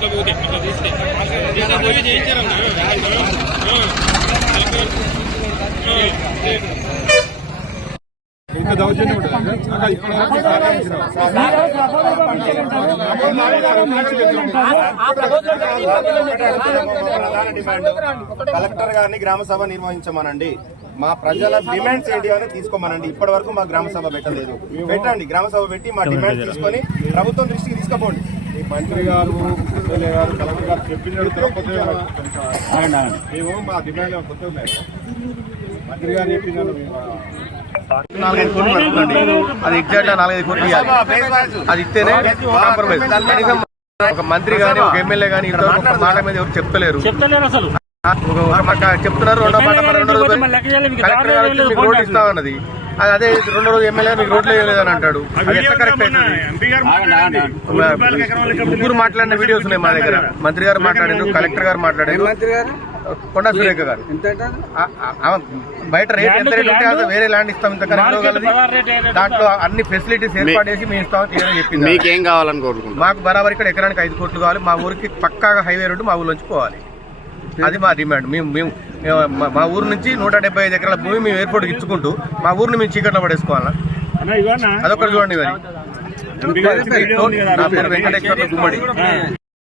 ఇట్లా పోతే అట్లా తీస్తే పోయి చేయించారు దౌర్జన్యం ఉంటుంది ఇక్కడ ప్రధాన డిమాండ్ కలెక్టర్ గారిని గ్రామ సభ నిర్వహించమనండి. మా ప్రజల డిమాండ్స్ ఏంటి అని తీసుకోమనండి. ఇప్పటి వరకు మా గ్రామ సభ పెట్టలేదు. పెట్టండి. గ్రామ సభ పెట్టి మా డిమాండ్ తీసుకొని ప్రభుత్వం దృష్టికి తీసుకుపోండి. ఈ మంత్రి గారు ఎమ్మెల్యే గారు కలెక్టర్ గారు చెప్పినట్టు తిరుపతి మేము మా డిమాండ్ కొత్త ఉన్నాయి. మంత్రి గారు చెప్పినారు నాలుగైదు కోట్లు నడుపుతుంది అది ఎగ్జాక్ట్ నాలుగైదు కోట్లు ఇవ్వాలి. అది ఇస్తేనే కాంప్రమైజ్ కనీసం ఒక మంత్రి గాని ఒక ఎమ్మెల్యే గాని ఇంతవరకు ఒక మాట మీద ఎవరు చెప్తలేరు. చెప్తలేరు అసలు. ఒక- ఒక పక్క చెప్తున్నారు రెండో మాట రెండో రోజు కలెక్టర్ గారు వచ్చి మీకు రోడ్ ఇస్తా ఉన్నది. అది అదే రెండో రోజు ఎమ్మెల్యే మీకు రోడ్లు వేయలేదు అని అంటాడు. ముగ్గురు మాట్లాడిన వీడియోస్ ఉన్నాయి మా దగ్గర. మంత్రి గారు మాట్లాడారు కలెక్టర్ గారు మాట్లాడారు కొండా సురేఖ గారు. బయట రేట్ ఎంత రేట్ ఉంటే అది వేరే ల్యాండ్ ఇస్తాం ఇంత దాంట్లో అన్ని ఫెసిలిటీస్ ఏర్పాటు చేసి మేము ఇస్తాం చెప్పింది. మీకేం కావాలని కోరుకుంటున్నాం మాకు బరాబర్ ఇక్కడ ఎకరానికి ఐదు కోట్లు కావాలి. మా ఊరికి పక్కాగా హైవే రోడ్డు మా ఊర్లోంచి పోవాలి. అది మా డిమాండ్. మేము మేము మా- ఊరు నుంచి నూట డెబ్బై ఐదు ఎకరాల భూమి మేము ఎయిర్పోర్ట్కి ఇచ్చుకుంటూ మా ఊరిని మేము చీకట్లో పడేసుకోవాలా? అదొకటి చూడండి మరి. నా పేరు వెంకటేశ్వర్లు గుమ్మడి.